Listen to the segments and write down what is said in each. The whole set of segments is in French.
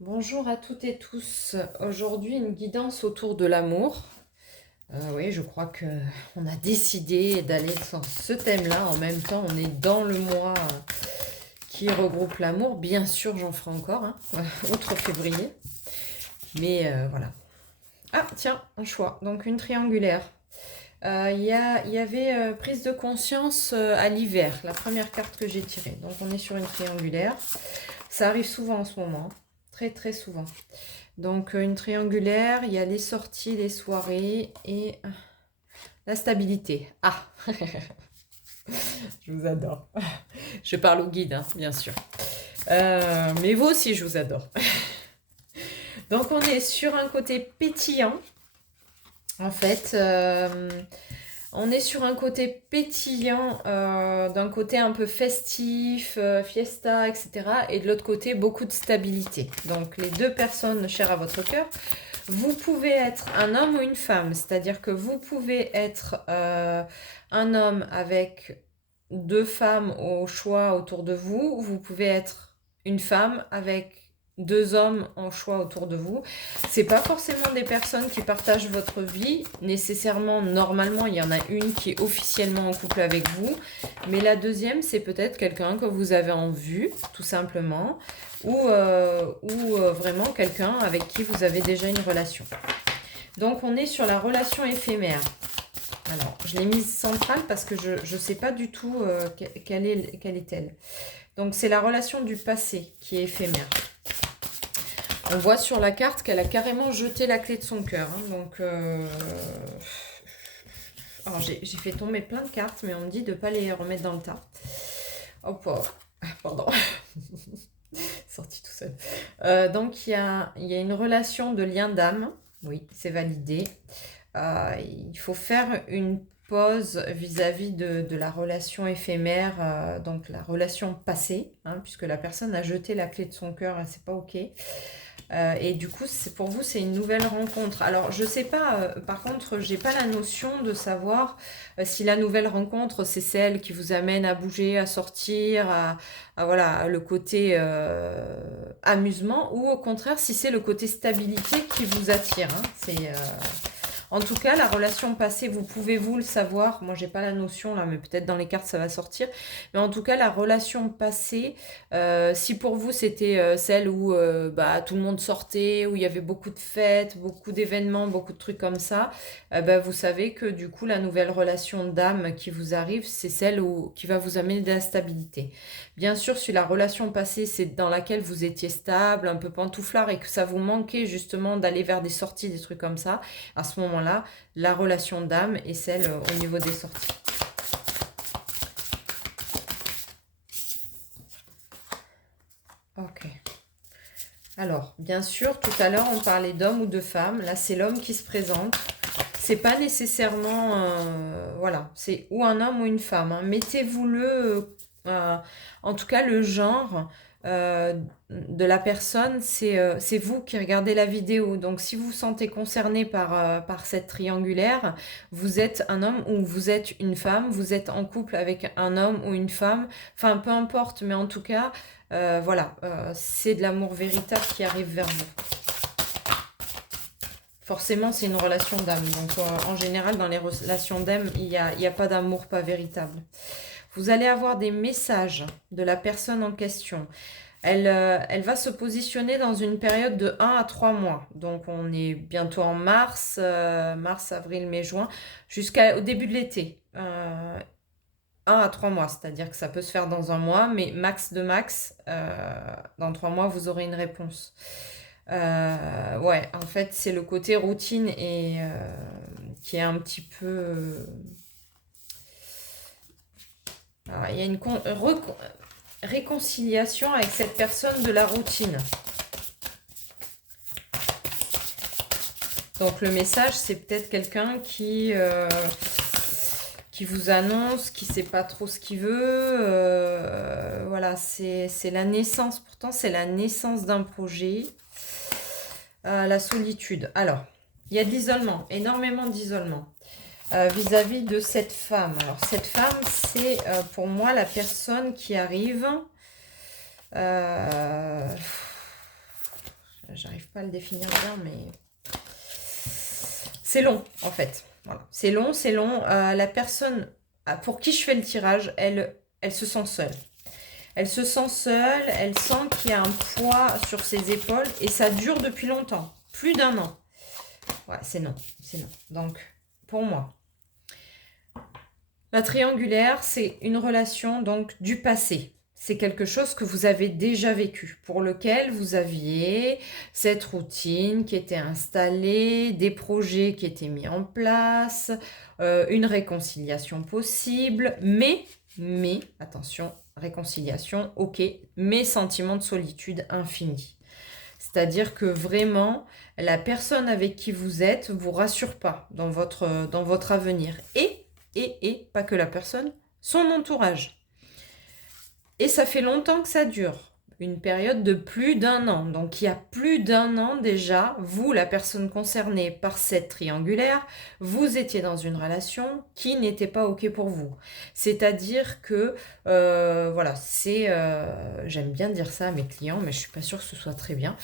Bonjour à toutes et tous. Aujourd'hui, une guidance autour de l'amour. Oui, je crois que on a décidé d'aller sur ce thème-là. En même temps, on est dans le mois qui regroupe l'amour. Bien sûr, j'en ferai encore, hein, outre février. Mais voilà. Ah, tiens, un choix. Donc, une triangulaire. Il y avait prise de conscience à l'hiver, la première carte que j'ai tirée. Donc, on est sur une triangulaire. Ça arrive souvent en ce moment. Très, très souvent. Donc une triangulaire, il y a les sorties, les soirées et la stabilité. Ah, je vous adore. Je parle au guide, hein, bien sûr. Mais vous aussi, je vous adore. Donc on est sur un côté pétillant. En fait, on est sur un côté pétillant, d'un côté un peu festif, fiesta, etc. Et de l'autre côté, beaucoup de stabilité. Donc les deux personnes chères à votre cœur. Vous pouvez être un homme ou une femme, c'est-à-dire que vous pouvez être un homme avec deux femmes au choix autour de vous, vous pouvez être une femme avec deux hommes en choix autour de vous. C'est pas forcément des personnes qui partagent votre vie, nécessairement, normalement, il y en a une qui est officiellement en couple avec vous, mais la deuxième, c'est peut-être quelqu'un que vous avez en vue, tout simplement, ou vraiment quelqu'un avec qui vous avez déjà une relation. Donc on est sur la relation éphémère. Alors, je l'ai mise centrale parce que je ne sais pas du tout quelle est-elle. Donc c'est la relation du passé qui est éphémère. On voit sur la carte qu'elle a carrément jeté la clé de son cœur. Hein, donc, alors j'ai fait tomber plein de cartes, mais on me dit de ne pas les remettre dans le tas. Oh, pardon. Sorti tout seul. Donc il y a une relation de lien d'âme. Oui, c'est validé. Il faut faire une pause vis-à-vis de la relation éphémère, donc la relation passée, hein, puisque la personne a jeté la clé de son cœur, c'est pas ok. Et du coup, pour vous, c'est une nouvelle rencontre. Alors, je sais pas, par contre, j'ai pas la notion de savoir si la nouvelle rencontre, c'est celle qui vous amène à bouger, à sortir, voilà, le côté amusement, ou au contraire, si c'est le côté stabilité qui vous attire. Hein. En tout cas, la relation passée, vous pouvez vous le savoir. Moi, j'ai pas la notion là, mais peut-être dans les cartes ça va sortir. Mais en tout cas, la relation passée, si pour vous c'était celle où tout le monde sortait, où il y avait beaucoup de fêtes, beaucoup d'événements, beaucoup de trucs comme ça, vous savez que du coup, la nouvelle relation d'âme qui vous arrive, c'est celle qui va vous amener de la stabilité. Bien sûr, si la relation passée, c'est dans laquelle vous étiez stable, un peu pantouflard et que ça vous manquait justement d'aller vers des sorties, des trucs comme ça, à ce moment-là, la relation d'âme est celle au niveau des sorties. Ok. Alors, bien sûr, tout à l'heure, on parlait d'homme ou de femme. Là, c'est l'homme qui se présente. C'est pas nécessairement... voilà, c'est ou un homme ou une femme. Hein. Mettez-vous-le... en tout cas, le genre de la personne, c'est vous qui regardez la vidéo. Donc, si vous vous sentez concerné par cette triangulaire, vous êtes un homme ou vous êtes une femme, vous êtes en couple avec un homme ou une femme. Enfin, peu importe, mais en tout cas... voilà, c'est de l'amour véritable qui arrive vers vous. Forcément, c'est une relation d'âme. Donc, en général, dans les relations d'âme, il n'y a pas d'amour pas véritable. Vous allez avoir des messages de la personne en question. Elle va se positionner dans une période de 1 à 3 mois. Donc, on est bientôt en mars, avril, mai, juin, jusqu'au début de l'été. 1 à 3 mois, c'est-à-dire que ça peut se faire dans un mois, mais max de max, dans 3 mois, vous aurez une réponse. Ouais, en fait, c'est le côté routine et qui est un petit peu... Alors, il y a une réconciliation avec cette personne de la routine. Donc, le message, c'est peut-être quelqu'un qui vous annonce, qui ne sait pas trop ce qu'il veut. Voilà, c'est la naissance, pourtant c'est la naissance d'un projet. La solitude. Alors, il y a de l'isolement, énormément d'isolement vis-à-vis de cette femme. Alors, cette femme, c'est pour moi la personne qui arrive. pas à le définir bien, mais c'est long en fait. Voilà. C'est long, c'est long. La personne pour qui je fais le tirage, elle se sent seule. Elle se sent seule, elle sent qu'il y a un poids sur ses épaules et ça dure depuis longtemps, plus d'1 an. Ouais, c'est non, c'est non. Donc, pour moi, la triangulaire, c'est une relation donc du passé. C'est quelque chose que vous avez déjà vécu, pour lequel vous aviez cette routine qui était installée, des projets qui étaient mis en place, une réconciliation possible, mais, attention, réconciliation, ok, mais sentiment de solitude infini. C'est-à-dire que vraiment, la personne avec qui vous êtes vous rassure pas dans votre avenir. Et pas que la personne, son entourage. Et ça fait longtemps que ça dure, une période de plus d'1 an. Donc il y a plus d'1 an déjà, vous, la personne concernée par cette triangulaire, vous étiez dans une relation qui n'était pas ok pour vous. C'est-à-dire que, voilà, c'est, j'aime bien dire ça à mes clients, mais je suis pas sûre que ce soit très bien.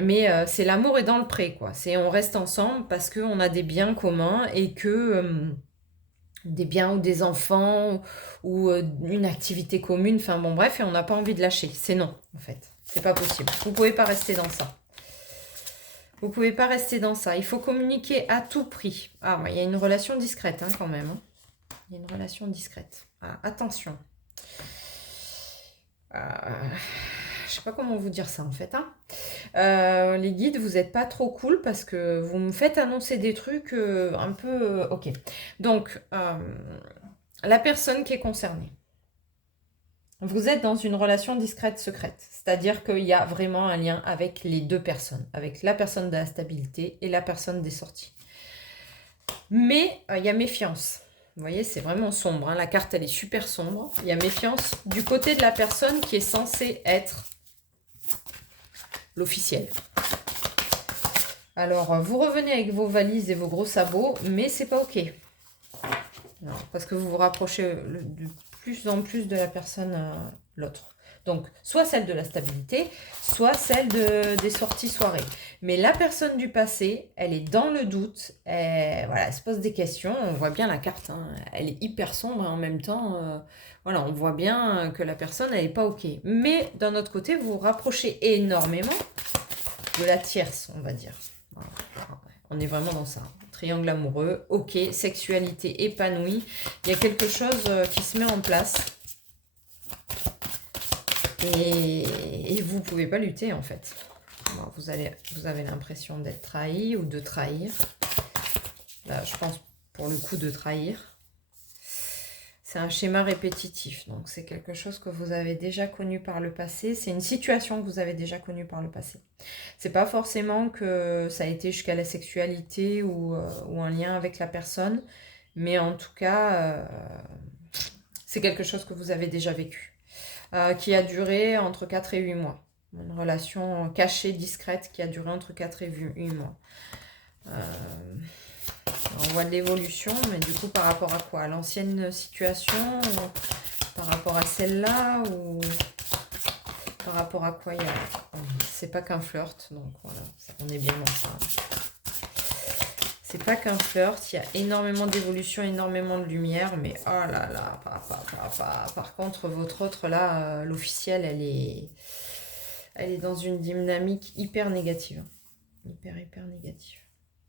Mais c'est l'amour est dans le pré, quoi. C'est on reste ensemble parce qu'on a des biens communs et que des biens ou des enfants ou une activité commune, enfin bon bref, et on n'a pas envie de lâcher. C'est non, en fait. C'est pas possible. Vous pouvez pas rester dans ça. Vous pouvez pas rester dans ça. Il faut communiquer à tout prix. Ah, il y a une relation discrète hein, quand même. Hein. Il y a une relation discrète. Ah, attention. Je sais pas comment vous dire ça en fait. Hein. Les guides, vous n'êtes pas trop cool parce que vous me faites annoncer des trucs un peu... ok. Donc, la personne qui est concernée. Vous êtes dans une relation discrète secrète. C'est-à-dire qu'il y a vraiment un lien avec les deux personnes. Avec la personne de la stabilité et la personne des sorties. Mais il y a méfiance. Vous voyez, c'est vraiment sombre. Hein. La carte, elle est super sombre. Il y a méfiance du côté de la personne qui est censée être l'officiel. Alors, vous revenez avec vos valises et vos gros sabots, mais c'est pas ok. Non, parce que vous vous rapprochez de plus en plus de la personne l'autre. Donc, soit celle de la stabilité, soit celle des sorties soirées. Mais la personne du passé, elle est dans le doute, voilà, elle se pose des questions, on voit bien la carte, hein, elle est hyper sombre et en même temps, voilà, on voit bien que la personne, elle n'est pas ok. Mais d'un autre côté, vous vous rapprochez énormément de la tierce, on va dire. Voilà. On est vraiment dans ça. Triangle amoureux, ok, sexualité épanouie. Il y a quelque chose qui se met en place. Et vous ne pouvez pas lutter en fait. Bon, vous avez l'impression d'être trahi ou de trahir. Là, je pense pour le coup de trahir. C'est un schéma répétitif, donc c'est quelque chose que vous avez déjà connu par le passé. C'est une situation que vous avez déjà connue par le passé. C'est pas forcément que ça a été jusqu'à la sexualité ou un lien avec la personne, mais en tout cas, c'est quelque chose que vous avez déjà vécu. Qui a duré entre 4 et 8 mois. Une relation cachée, discrète, qui a duré entre 4 et 8 mois. On voit de l'évolution, mais du coup, par rapport à quoi? À l'ancienne situation par rapport à celle-là ou par rapport à quoi il y a... C'est pas qu'un flirt, donc voilà, on est bien dans ça. C'est pas qu'un flirt, il y a énormément d'évolution, énormément de lumière, mais oh là là, par contre, votre autre là, l'officielle, elle est dans une dynamique hyper négative. Hyper négative.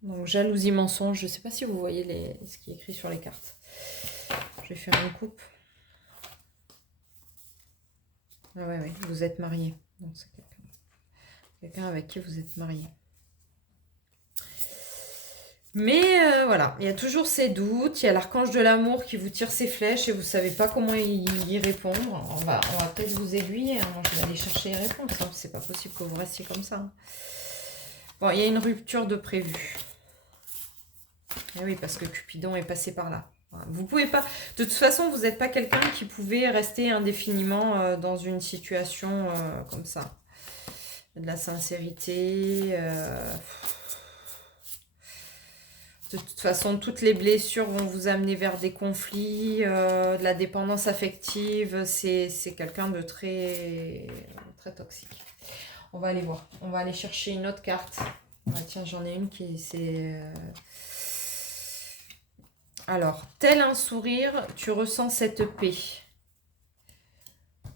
Donc, jalousie, mensonge, je ne sais pas si vous voyez ce qui est écrit sur les cartes. Je vais faire une coupe. Ah ouais, vous êtes marié. Donc, c'est quelqu'un avec qui vous êtes marié. Mais voilà, il y a toujours ces doutes, il y a l'archange de l'amour qui vous tire ses flèches et vous ne savez pas comment y répondre. On va peut-être vous aiguiller, hein. Moi, je vais aller chercher les réponses, hein. C'est pas possible que vous restiez comme ça. Bon, il y a une rupture de prévu. Et oui, parce que Cupidon est passé par là. Vous pouvez pas... De toute façon, vous n'êtes pas quelqu'un qui pouvait rester indéfiniment dans une situation comme ça. De la sincérité... De toute façon, toutes les blessures vont vous amener vers des conflits, de la dépendance affective. C'est quelqu'un de très, très toxique. On va aller voir. On va aller chercher une autre carte. Ah, tiens, j'en ai une qui c'est... Alors, tel un sourire, tu ressens cette paix.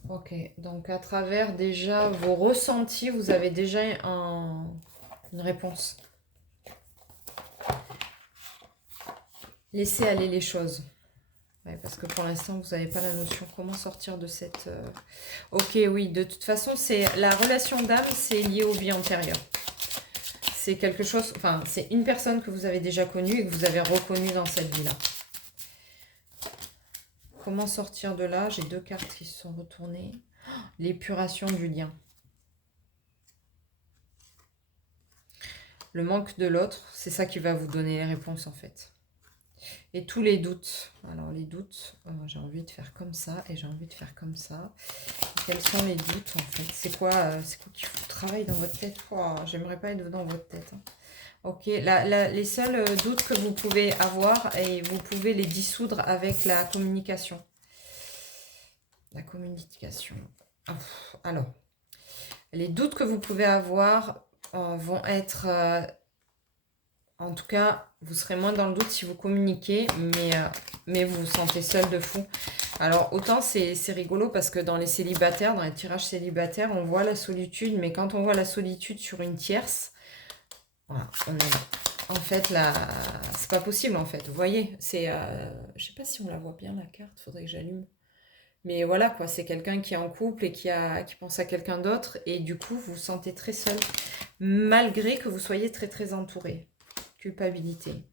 Ok, donc à travers déjà vos ressentis, vous avez déjà une réponse. Laissez aller les choses. Ouais, parce que pour l'instant, vous n'avez pas la notion comment sortir de cette... Ok, oui, de toute façon, c'est la relation d'âme, c'est lié aux vies antérieures. C'est quelque chose... Enfin, c'est une personne que vous avez déjà connue et que vous avez reconnue dans cette vie-là. Comment sortir de là? J'ai deux cartes qui se sont retournées. L'épuration du lien. Le manque de l'autre, c'est ça qui va vous donner les réponses en fait. Et tous les doutes. Alors les doutes, j'ai envie de faire comme ça et j'ai envie de faire comme ça. Et quels sont les doutes en fait? C'est quoi qui vous travaille dans votre tête? Oh, j'aimerais pas être dans votre tête. Hein. Ok, les seuls doutes que vous pouvez avoir, et vous pouvez les dissoudre avec la communication. La communication. Alors, les doutes que vous pouvez avoir vont être... en tout cas, vous serez moins dans le doute si vous communiquez, mais vous vous sentez seul de fou. Alors, autant c'est rigolo parce que dans les célibataires, dans les tirages célibataires, on voit la solitude, mais quand on voit la solitude sur une tierce, voilà, on est... En fait, là, c'est pas possible, en fait. Vous voyez, c'est... je sais pas si on la voit bien, la carte, faudrait que j'allume. Mais voilà, quoi, c'est quelqu'un qui est en couple et qui pense à quelqu'un d'autre, et du coup, vous vous sentez très seul, malgré que vous soyez très, très entouré. Culpabilité.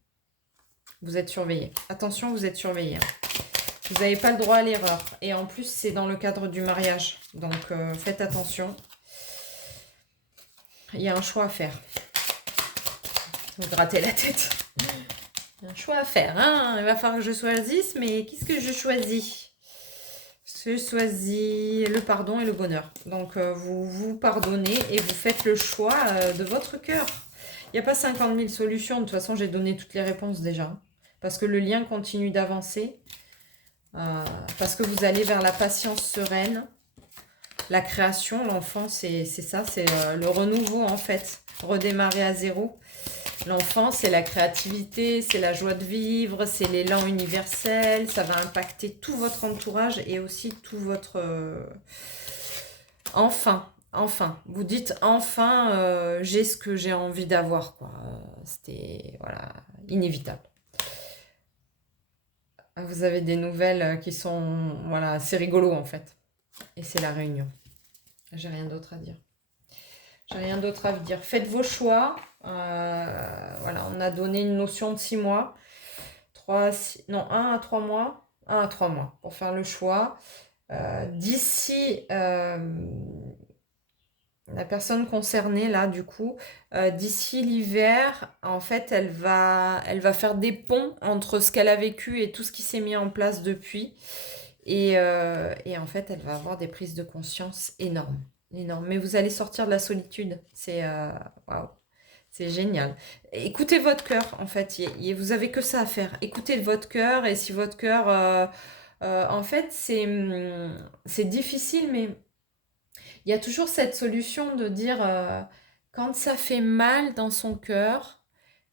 Vous êtes surveillé. Attention, vous êtes surveillé. Vous n'avez pas le droit à l'erreur. Et en plus, c'est dans le cadre du mariage. Donc, faites attention. Il y a un choix à faire. Vous grattez la tête. Il y a un choix à faire. Hein, il va falloir que je choisisse, mais qu'est-ce que je choisis? Je choisis le pardon et le bonheur. Donc, vous vous pardonnez et vous faites le choix de votre cœur. Il n'y a pas 50 000 solutions. De toute façon, j'ai donné toutes les réponses déjà. Parce que le lien continue d'avancer. Parce que vous allez vers la patience sereine. La création, l'enfant, c'est ça. C'est le renouveau, en fait. Redémarrer à zéro. L'enfant, c'est la créativité, c'est la joie de vivre, c'est l'élan universel. Ça va impacter tout votre entourage et aussi tout votre... Enfin, vous dites enfin, j'ai ce que j'ai envie d'avoir, quoi. C'était, voilà, inévitable. Vous avez des nouvelles qui sont, voilà, c'est rigolo en fait. Et c'est la réunion. J'ai rien d'autre à dire. J'ai rien d'autre à vous dire. Faites vos choix. Voilà, on a donné une notion de 6 mois. 1 à 3 mois. 1 à 3 mois pour faire le choix. D'ici... la personne concernée là du coup d'ici l'hiver en fait elle va faire des ponts entre ce qu'elle a vécu et tout ce qui s'est mis en place depuis et en fait elle va avoir des prises de conscience énormes mais vous allez sortir de la solitude, c'est waouh, c'est génial. Écoutez votre cœur en fait, vous avez que ça à faire, écoutez votre cœur. Et si votre cœur en fait c'est difficile, mais il y a toujours cette solution de dire quand ça fait mal dans son cœur,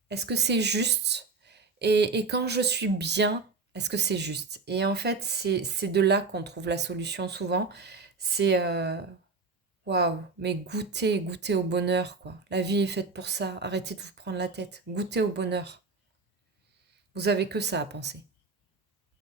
est-ce que c'est juste? Et quand je suis bien, est-ce que c'est juste? Et en fait, c'est de là qu'on trouve la solution souvent. C'est waouh, mais goûtez au bonheur, quoi. La vie est faite pour ça. Arrêtez de vous prendre la tête. Goûtez au bonheur. Vous avez que ça à penser.